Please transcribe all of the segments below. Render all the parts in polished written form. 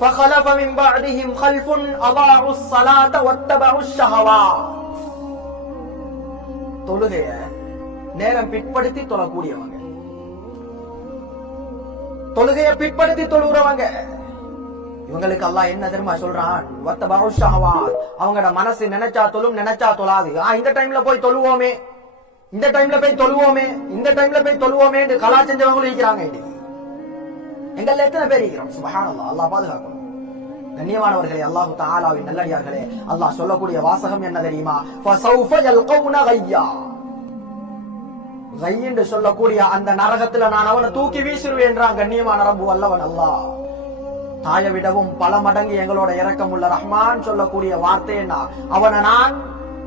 فخلف من بعدهم خلف اضاعوا الصلاه واتبعوا الشهوات. தொழுகைய நேரம் பிற்படுத்தி தொழக்கூடியவங்க, தொழுகைய பிற்படுத்தி தொழுகிறவங்க, இவங்களுக்கு அல்லாஹ் என்ன தெரியுமா சொல்றான்? வத்தபஉ ஷஹவாத். அவங்களோட மனசு நினைச்சா தொழும், நினைச்சா தொழாது. இந்த டைம்ல போய் தொழுவோமே, இந்த டைம்ல போய் தொழுவோமே, இந்த டைம்ல போய் தொழுவோமே என்று கலா செஞ்சவங்களும் இருக்கிறாங்க. எங்கள்ல எத்தனை பேர் இருக்கிறோம்? சுப்ஹானல்லாஹ், அல்லாஹ் பாதுகாக்கணும். கண்ணியமானவர்களே, அல்லாஹ் தஆலாவின் நல்லடியார்களே, அல்லாஹ் சொல்லக்கூடிய வாசகம் என்ன தெரியுமா? ஃபஸௌஃப யல்கௌன கய்யா. கை என்று சொல்லக்கூடிய அந்த நரகத்துல நான் அவனை தூக்கி வீசிடுவேன் என்றான் கண்ணியமான ரப்பு வல்லவன் அல்லாஹ். தாயை விடவும் பல மடங்கு எங்களோட இரக்கம் உள்ள ரஹ்மான் சொல்லக்கூடிய வார்த்தை என்ன? அவனை நான்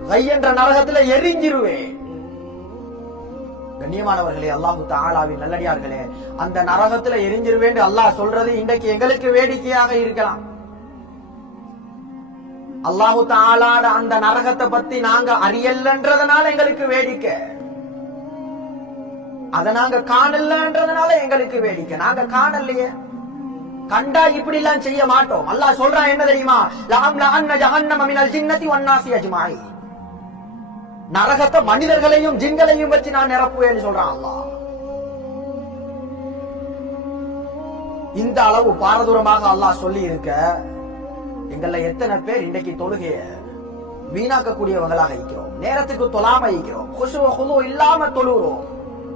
கை என்ற நரகத்துல எரிஞ்சிருவேன். கண்ணியமானவர்களே, அல்லாஹு தஆலாவின் நல்லடியார்களே, அந்த நரகத்துல எரிஞ்சிருவேன் அல்லாஹ் சொல்றது இன்றைக்கு எங்களுக்கு வேடிக்கையாக இருக்கலாம். அல்லாஹு தஆலாட அந்த நரகத்தை பத்தி நாங்க அறியலன்றதுனால எங்களுக்கு வேடிக்கை, அத நாங்க காணலன்றதுனால எங்களுக்கு வேடிக்கை. நாங்க காணலையே, கண்டா இப்படி எல்லாம் செய்ய மாட்டோம். அல்லாஹ் சொல்றான் என்ன தெரியுமா? லஅம்லஅன்ன ஜஹன்னம மினல் ஜின்னதி வன்னாஸி அஜ்மாஈன். நரகத்தை மனிதர்களையும் ஜின்களையும் வச்சு நான் நிரப்புவேன்னு சொல்றான் அல்லாஹ். இந்த அளவு பாரதூரமாக அல்லாஹ் சொல்லி இருக்க, எங்கள எத்தனை பேர் இன்றைக்கு தொழுகைய வீணாக்கக்கூடியவங்களாக இருக்கிறோம், நேரத்துக்கு தொழாம இருக்கிறோம், குஷு இல்லாம தொழுகிறோம்.